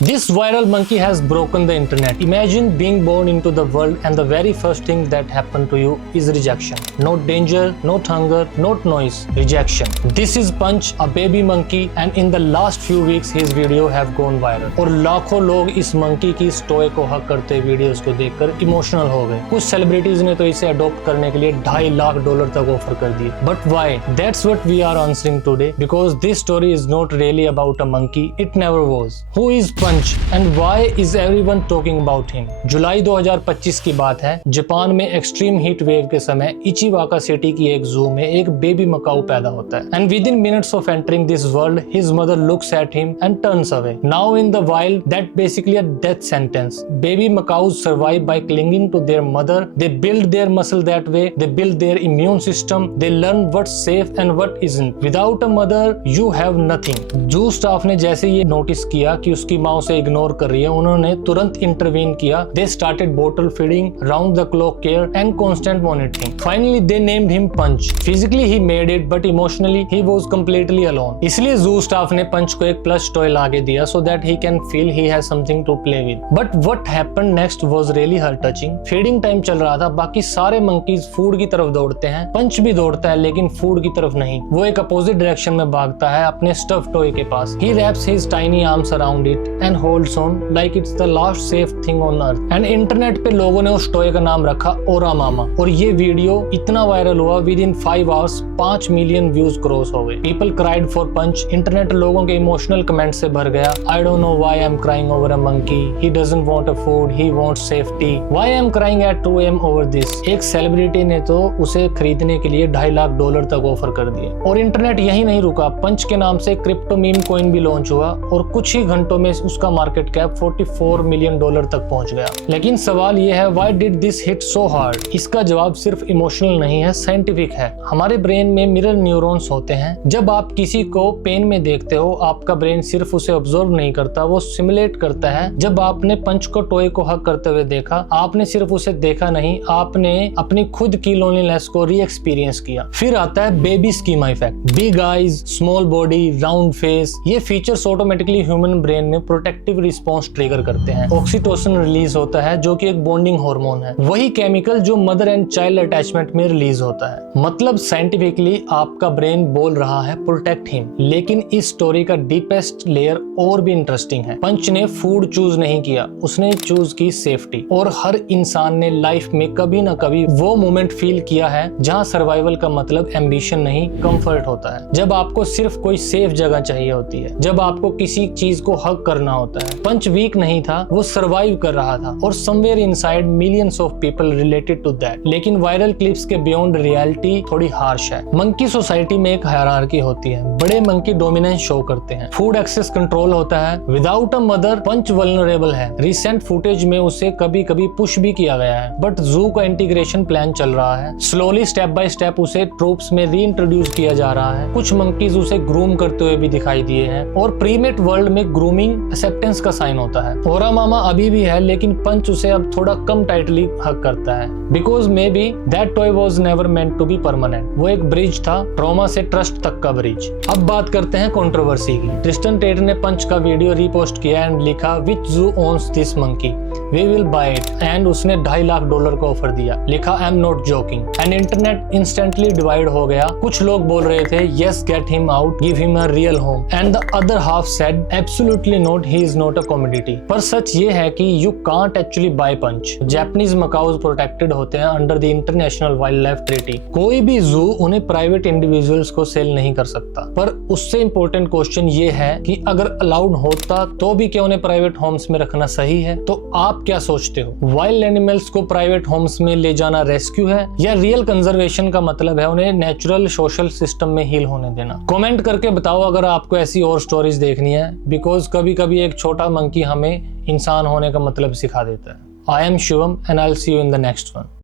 This viral monkey has broken the internet. Imagine being born into the world and the very first thing that happened to you is rejection. Not danger, not hunger, not noise, rejection. This is Punch, a baby monkey, and in the last few weeks his video have gone viral. और लाखों लोग इस monkey की toy को हक करते videos को देखकर इमोशनल हो गए। कुछ सेलिब्रिटीज ने तो इसे अडॉप्ट करने के लिए $2.5 लाख तक ऑफर कर दिए। But why? That's what we are answering today because this story is not really about a monkey. It never was. Who is Punch and why is everyone talking about him? जुलाई 2025 की बात है। Japan में extreme heat wave के समय इचिवाका city की एक जू में एक बेबी मकाऊ पैदा होता है। And within minutes of entering this world, his mother looks at him and turns away. Now in the wild, that basically a death sentence. Baby macaws survive by clinging to their mother. They build their muscle that way. They build their immune system. They learn what's safe and what isn't. Without a mother, you have nothing. जू staff ने जैसे ये notice किया कि उसकी माँ उसे ignore कर रही है, उन्होंने तुरंत इंटरवीन किया। They started bottle feeding, round the clock care and constant monitoring. Finally, they named him Punch. Physically he made it, but emotionally he was completely alone. इसलिए जू स्टाफ ने पंच को एक प्लस टॉय लाके दिया so that he can feel he has something to play with. But what happened next was really heart touching. Feeding time चल रहा था, बाकी सारे मंकीज फूड की तरफ दौड़ते हैं, पंच भी दौड़ता है लेकिन फूड की तरफ नहीं। वो एक अपोजिट डायरेक्शन में भागता है अपने स्टफ टॉय के पास। He wraps his tiny arms around it and holds on like it's the last safe thing on earth. And internet पे लोगों ने उस टॉय का नाम रखा ओरा मामा। और ये वीडियो इतना वायरल हुआ, within 5 hours 5 million views cross हो गए। People cried for Punch. Internet लोगों के इमोशनल कमेंट से भर गया। I don't know why I am crying over a monkey, he doesn't want a food, he wants safety, why I am crying at 2 AM over this. एक celebrity ने तो उसे खरीदने के लिए $2.5 लाख तक ऑफर कर दिए। और इंटरनेट यही नहीं रुका, पंच के नाम से क्रिप्टो मीम कॉइन भी लॉन्च हुआ और कुछ ही घंटों में उसका मार्केट कैप $44 मिलियन तक पहुंच गया। लेकिन सवाल यह है, why did this hit so hard? इसका जवाब सिर्फ इमोशनल नहीं है, साइंटिफिक है। हमारे ब्रेन में मिरर न्यूरॉन्स होते हैं। जब आप किसी को पेन में देखते हो, आपका ब्रेन सिर्फ उसे ऑब्जर्व नहीं करता, वो सिमुलेट करता है। जब आपने पंच को टॉय को हक करते हुए देखा, आपने सिर्फ उसे देखा नहीं, आपने अपनी खुद की लोनलीनेस को री एक्सपीरियंस किया। फिर आता है baby schema effect. Big eyes, small body, round face, ये फीचर्स ऑटोमेटिकली ह्यूमन ब्रेन में प्रोटेक्टिव रिस्पॉन्स ट्रिगर करते हैं। ऑक्सीटोसिन रिलीज होता है जो कि एक बॉन्डिंग हार्मोन है, वही केमिकल जो मदर एंड चाइल्ड अटैचमेंट में रिलीज होता है। मतलब साइंटिफिकली आपका ब्रेन बोल रहा है प्रोटेक्ट हिम। लेकिन इस स्टोरी का डीपेस्ट लेयर और भी इंटरेस्टिंग है। पंच ने फूड चूज नहीं किया, उसने चूज की सेफ्टी। और हर इंसान ने लाइफ में कभी ना कभी वो मोमेंट फील किया है जहां सर्वाइवल का मतलब एम्बिशन नहीं, कंफर्ट होता है। जब आपको सिर्फ कोई सेफ जगह चाहिए होती है, जब आपको किसी चीज को हक करना होता है। पंच वीक नहीं था, वो सर्वाइव कर रहा था और somewhere inside millions of people related to that. लेकिन वायरल क्लिप्स के बियॉन्ड रियलिटी थोड़ी हार्श है। मंकी सोसाइटी में एक हायरार्की होती है। बड़े मंकी डोमिनेंस शो करते हैं, फूड एक्सेस कंट्रोल होता है। Without a mother Punch vulnerable है। रिसेंट फुटेज में उसे कभी कभी पुश भी किया गया है, बट जू का इंटीग्रेशन प्लान चल रहा है। स्लोली स्टेप बाय स्टेप उसे ट्रूप्स में री इंट्रोड्यूस किया जा रहा है। कुछ मंकीज उसे ग्रूम करते हुए भी दिखाई दिए हैं और प्रीमेट वर्ल्ड में ग्रूमिंग एक्सेप्टेंस का साइन होता है। ओरा मामा अभी भी है, लेकिन पंच उसे अब थोड़ा कम टाइटली हक करता है। Because maybe that toy was never meant to be permanent. वो एक ब्रिज था, ट्रॉमा से ट्रस्ट तक का ब्रिज। अब बात करते हैं कंट्रोवर्सी की। ट्रिस्टन टेट ने पंच का वीडियो रीपोस्ट किया एंड लिखा which zoo owns this monkey, we will buy it. And उसने $2.5 लाख का ऑफर दिया। लिखा I am not joking. And internet instantly divide हो गया। कुछ लोग बोल रहे थे yes get him out, give him a real home, and the other half said absolutely not, he is not a commodity. पर सच ये है कि you can't actually buy Punch. Japanese macaques protected होते हैं under the international wild life treaty. कोई भी जू उन्हें प्राइवेट इंडिविजुअल्स को सेल नहीं कर सकता। पर उससे इंपॉर्टेंट क्वेश्चन ये है कि अगर अलाउड होता तो भी क्या उन्हें प्राइवेट होम्स में रखना सही है? तो आप क्या सोचते हो? वाइल्ड एनिमल्स को प्राइवेट होम्स में ले जाना रेस्क्यू है या रियल कंजर्वेशन का मतलब है उन्हें नेचुरल सोशल सिस्टम में हील होने देना? कमेंट करके बताओ अगर आपको ऐसी और स्टोरीज देखनी है, बिकॉज कभी कभी एक छोटा मंकी हमें इंसान होने का मतलब सिखा देता है। I am Shivam and I will see you in the next one.